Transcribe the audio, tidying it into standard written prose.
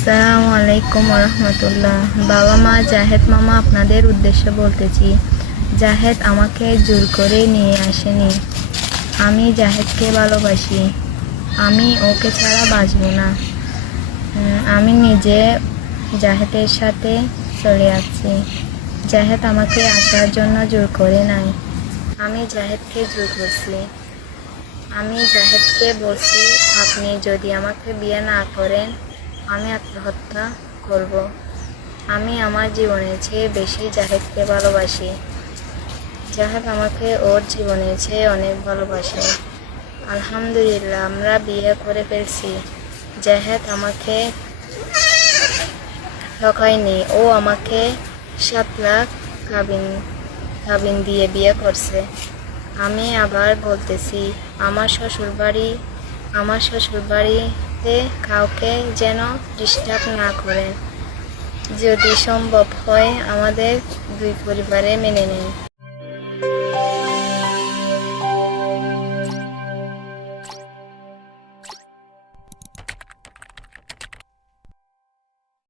আসসালামু আলাইকুম রহমতুল্লাহ। বাবা মা জাহেদ মামা আপনাদের উদ্দেশ্যে বলতেছি, জাহেদ আমাকে জোর করে নিয়ে আসেনি। আমি জাহেদকে ভালোবাসি। আমি ওকে ছাড়া বাঁচব না। আমি নিজে জাহেদের সাথে চলে আসছি। জাহেদ আমাকে আসার জন্য জোর করে নাই, আমি জাহেদকে জোর করছি। আমি জাহেদকে বলছি, আপনি যদি আমাকে বিয়ে না করেন আমি আত্মহত্যা করব। আমি আমার জীবনের চেয়ে বেশি জাহেদকে ভালোবাসি। জাহেদ আমাকে ওর জীবনের চেয়ে অনেক ভালোবাসে। আলহামদুলিল্লাহ, আমরা বিয়ে করে ফেলছি। জাহেদ আমাকে ঠকায়নি, ও আমাকে 7 লাখ কাবিন দিয়ে বিয়ে করছে। আমি আবার বলতেছি, আমার শ্বশুরবাড়িতে কাউকে যেন ডিস্টার্ব না করেন। যদি সম্ভব হয় আমাদের দুই পরিবারে মেনে নেন।